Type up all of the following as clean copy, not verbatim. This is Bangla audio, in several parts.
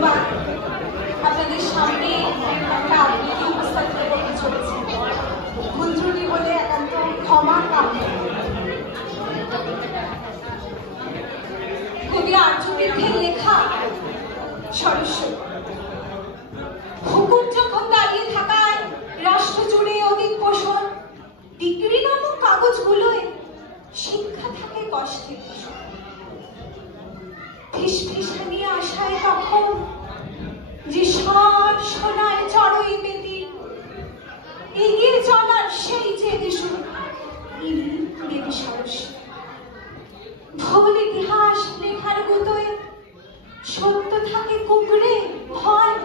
ধন্যবাদ। আপনাদের সামনে একটা আবৃত্তি উপস্থাপিত করতে চলেছে। ভুল ত্রুটি হলে একান্ত ক্ষমা কাম্য। কবি আর্যতীর্থের লেখা সরস্বতী। হুকুম যখন দাঁড়িয়ে থাকায় রাষ্ট্র জুড়ে অধিক পোষণ, ডিগ্রি নামক কাগজগুলোয় শিক্ষা থাকে কষ্টের ভীষণ। ফিসফিসানি আশায় তখন যে স্বর শোনায় চড়ই পেতি, এগিয়ে চলার সেই যে দিশু দেবী সরস্বতী। ভুল ইতিহাস লেখার গুতোয় সত্য থাকে কুকুরে ভয়,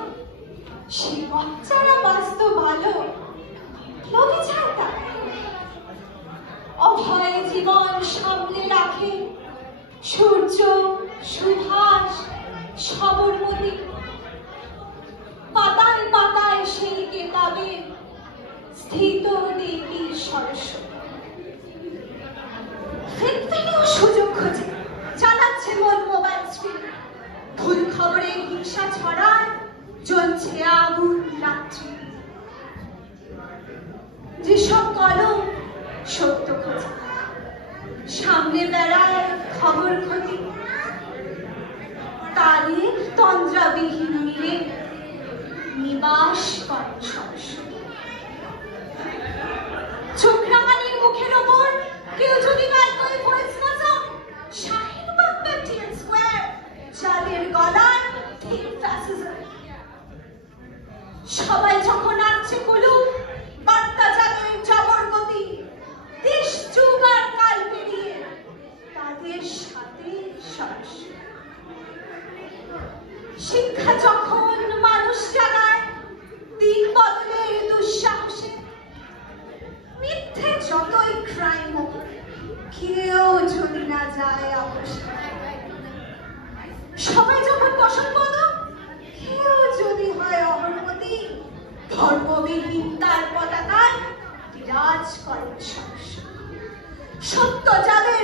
সে বাচ্চারা বাস্তব ভালো বিপ্লবী চায় তারা। অভয় জীবন সামনে রাখে সূর্য সুভাষ সবরমতী, পাতায় পাতায় সেই কেতাবে স্থিত দেবী সরস্বতী। সুযোগ খোঁজে চালাচ্ছে মন মোবাইল স্ক্রিন, ভুল খবরে হিংসা ছড়ায় জ্বলছে আগুন রাত্রি। যেসব কলম সত্য খোঁজে সামনে বেড়ায় খবর ক্ষতি, তাদের তন্দ্রাবিহীন মিলে নিবাস করে সরস্বতী। চোখ রাঙানির মুখের ওপর কেউ যদি বালকনি ভয়েস নজর, শাহিনবাগ প্যাটিয়ান স্কয়ার চালের গলায় ঠিক ফ্যাসিজম। সবাই যখন আসছে কুলু বার্তা জাগের জবর গতি, দেশ যুগ আর কাল পেরিয়ে তাদের সাথে সরস্বতী। শিক্ষা যখন মানুষ জাগায় দিন বদলের দুঃসাহসে, মিথ্যে যতই ক্রাইম হোক কেউ যদি না যায় অবশ্য। সবাই যখন বসনপদ কেউ যদি হয় অহরমতি, ধর্মবিহীন তার পতাকায় বিরাজ করেন সরস্বতী। সত্য যাদের